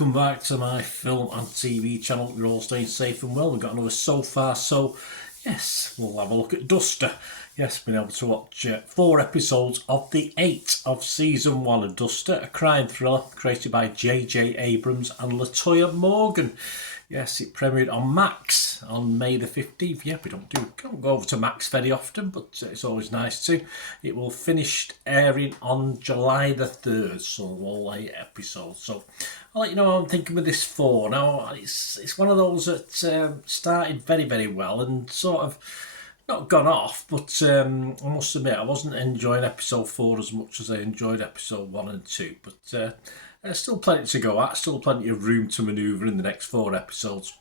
welcome back to my film and TV channel. You're all staying safe and well. We've got another So Far So. Yes, we'll have a look at Duster. Yes, been able to watch 4 episodes of the 8 of season 1 of Duster, a crime thriller created by J.J. Abrams and Latoya Morgan. Yes, it premiered on Max on May the 15th. Yeah, we don't go over to Max very often, but it's always nice to. It will finish airing on July the 3rd, so all 8 episodes. So I'll let you know what I'm thinking with this 4. Now, it's one of those that started very, very well and sort of not gone off, but I must admit I wasn't enjoying episode 4 as much as I enjoyed episode 1 and 2, but still plenty to go at, still plenty of room to manoeuvre in the next 4 episodes.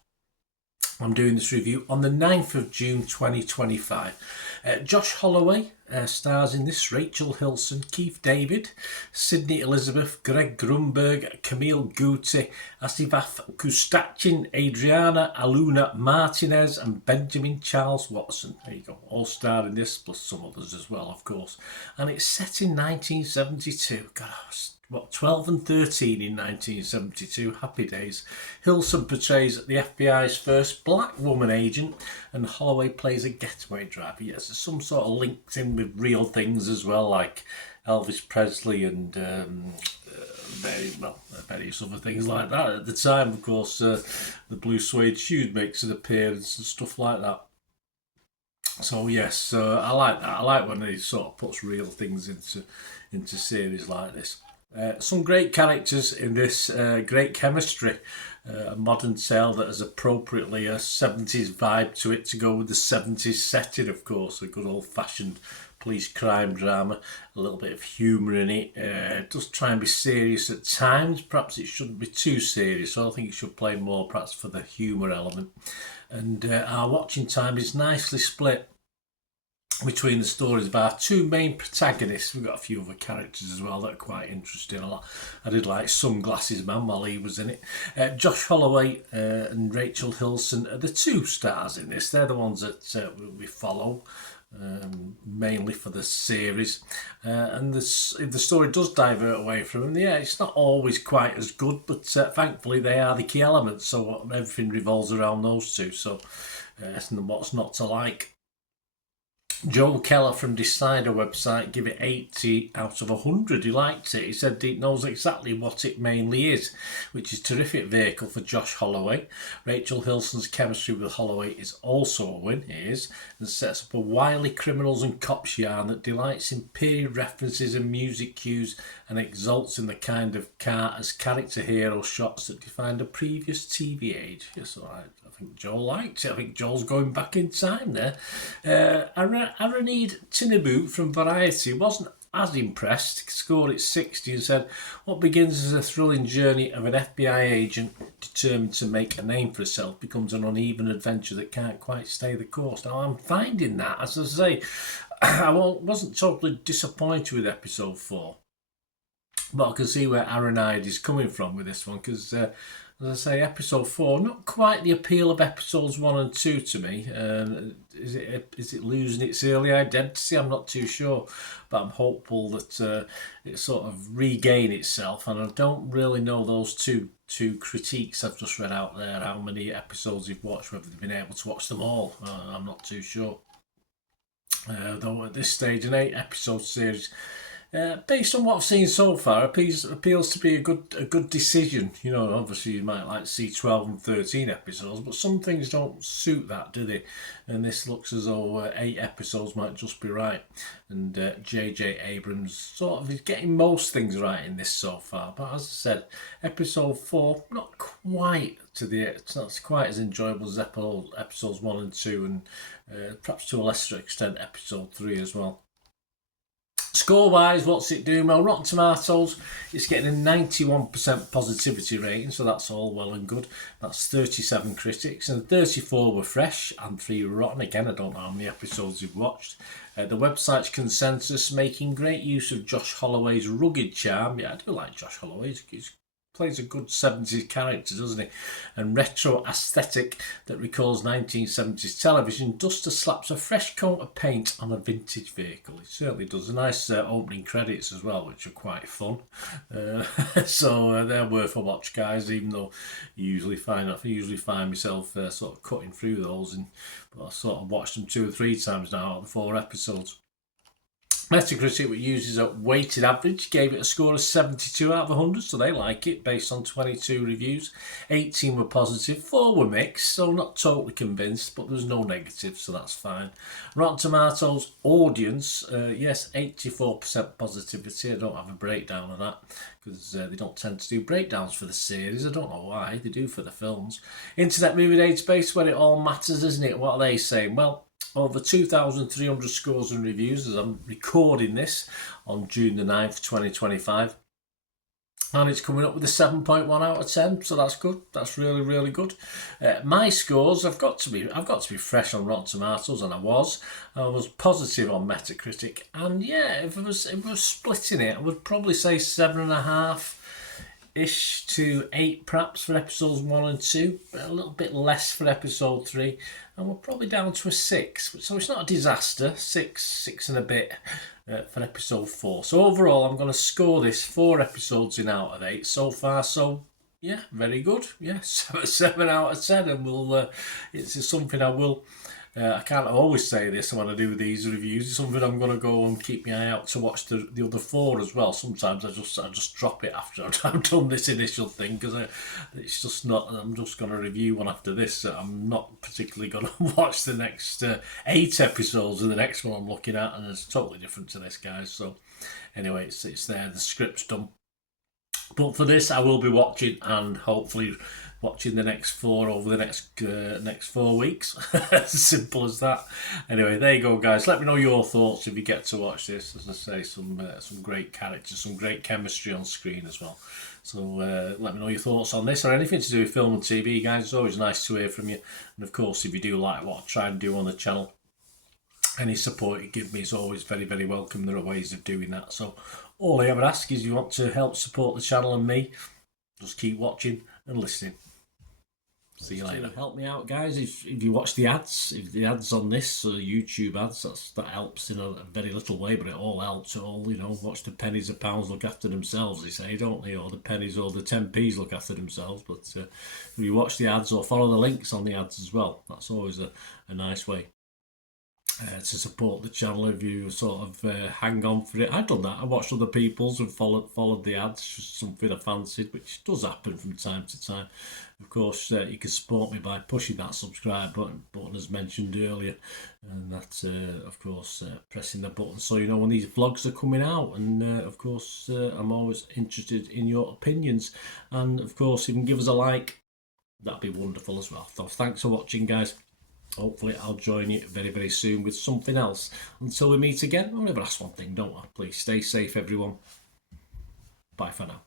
I'm doing this review on the 9th of June 2025. Josh Holloway stars in this. Rachel Hilson, Keith David, Sydney Elizabeth, Greg Grunberg, Camille Guti, Asivaf Kustachin, Adriana Aluna Martinez and Benjamin Charles Watson. There you go, all starred in this, plus some others as well, of course. And it's set in 1972. Gosh, 12 and 13 in 1972, happy days. Hilson portrays the FBI's first black woman agent and Holloway plays a getaway driver. Yes, there's some sort of links in with real things as well, like Elvis Presley and various other things like that. At the time, of course, the blue suede shoe makes an appearance and stuff like that. So yes, I like that. I like when he sort of puts real things into series like this. Some great characters in this, great chemistry, a modern tale that has appropriately a 70s vibe to it to go with the 70s setting, of course, a good old-fashioned police crime drama, a little bit of humour in it. It does try and be serious at times, perhaps it shouldn't be too serious, so I think it should play more perhaps for the humour element. And our watching time is nicely split between the stories of our 2 main protagonists. We've got a few other characters as well that are quite interesting. I did like Sunglasses Man while he was in it. Josh Holloway and Rachel Hilson are the 2 stars in this. They're the ones that we follow mainly for the series. And if the story does divert away from them, yeah, it's not always quite as good, but thankfully they are the key elements, so everything revolves around those 2. So what's not to like? Joel Keller from Decider website give it 80 out of 100. He liked it. He said it knows exactly what it mainly is, which is a terrific vehicle for Josh Holloway. Rachel Hilson's chemistry with Holloway is also a win, and sets up a wily criminals and cops yarn that delights in period references and music cues and exalts in the kind of character hero shots that defined a previous TV age. Yes, all right. I think Joel liked it. I think Joel's going back in time there. Aranid Tinibu from Variety wasn't as impressed, scored it 60 and said, what begins as a thrilling journey of an FBI agent determined to make a name for herself becomes an uneven adventure that can't quite stay the course. Now, I'm finding that, as I say, I wasn't totally disappointed with episode 4, but I can see where Aranid is coming from with this one, because as I say, episode 4, not quite the appeal of episodes 1 and 2 to me. Is it losing its early identity? I'm not too sure, but I'm hopeful that it sort of regain itself. And I don't really know those two critiques I've just read out there, how many episodes you've watched, whether they've been able to watch them all. I'm not too sure. Though at this stage, an 8-episode series, based on what I've seen so far, appeals to be a good decision. You know, obviously you might like to see 12 and 13 episodes, but some things don't suit that, do they? And this looks as though 8 episodes might just be right. And J.J. Abrams sort of is getting most things right in this so far. But as I said, episode 4, not quite it's not quite as enjoyable as episodes 1 and 2, and perhaps to a lesser extent episode 3 as well. Score-wise, what's it doing? Well, Rotten Tomatoes, it's getting a 91% positivity rating, so that's all well and good. That's 37 critics, and 34 were fresh, and 3 were rotten. Again, I don't know how many episodes you've watched. The website's consensus, making great use of Josh Holloway's rugged charm. Yeah, I do like Josh Holloway. He's plays a good 70s character, doesn't he? And retro aesthetic that recalls 1970s television. Duster slaps a fresh coat of paint on a vintage vehicle. He certainly does. A nice opening credits as well, which are quite fun. So they're worth a watch, guys, even though I usually find myself sort of cutting through those, but I sort of watched them 2 or 3 times now out of the 4 episodes. Metacritic, which uses a weighted average, gave it a score of 72 out of 100, so they like it, based on 22 reviews. 18 were positive, 4 were mixed, so not totally convinced, but there's no negatives, so that's fine. Rotten Tomatoes audience, yes, 84% positivity. I don't have a breakdown of that, because they don't tend to do breakdowns for the series. I don't know why, they do for the films. Internet Movie Database, where it all matters, isn't it? What are they saying? Well, over 2,300 scores and reviews as I'm recording this on June the 9th, 2025. And it's coming up with a 7.1 out of 10, so that's good. That's really, really good. My scores, I've got to be fresh on Rotten Tomatoes, and I was positive on Metacritic, and yeah, if I was splitting it, I would probably say 7.5 ish to 8 perhaps for episodes 1 and 2, but a little bit less for episode 3, and we're probably down to a 6, so it's not a disaster. 6 and a bit for episode 4. So overall I'm going to score this 4 episodes in out of 8 so far, so yeah, very good. Yeah, 7 out of 10, and it's something I can't always say this when I do these reviews. It's something I'm going to go and keep my eye out to watch the other 4 as well. Sometimes I just drop it after I've done this initial thing, because it's just not. I'm just going to review one after this. I'm not particularly going to watch the next 8 episodes of the next one I'm looking at, and it's totally different to this, guys. So anyway, it's there. The script's done. But for this, I will be watching, and hopefully watching the next 4 over the next 4 weeks. As simple as that. Anyway, there you go, guys. Let me know your thoughts if you get to watch this. As I say, some great characters, some great chemistry on screen as well. So let me know your thoughts on this or anything to do with film and TV, guys. It's always nice to hear from you. And of course, if you do like what I try and do on the channel, any support you give me is always very, very welcome. There are ways of doing that. So all I ever ask is you want to help support the channel and me, just keep watching and listening. See you later. Help me out, guys. If you watch the ads, if the ads on this YouTube ads, that helps in a very little way, but it all helps. It all, watch the pennies and pounds look after themselves, they say, don't they? Or the pennies or the 10p's look after themselves. But if you watch the ads or follow the links on the ads as well, that's always a nice way to support the channel. If you sort of hang on for it. I've done that. I watched other people's and followed the ads, just something I fancied, which does happen from time to time. Of course, you can support me by pushing that subscribe button as mentioned earlier, and that's of course pressing the button so you know when these vlogs are coming out. And of course I'm always interested in your opinions, and of course if you can give us a like, that'd be wonderful as well. So thanks for watching, guys. Hopefully I'll join you very, very soon with something else. Until we meet again, I'll never ask one thing, don't I? Please stay safe, everyone. Bye for now.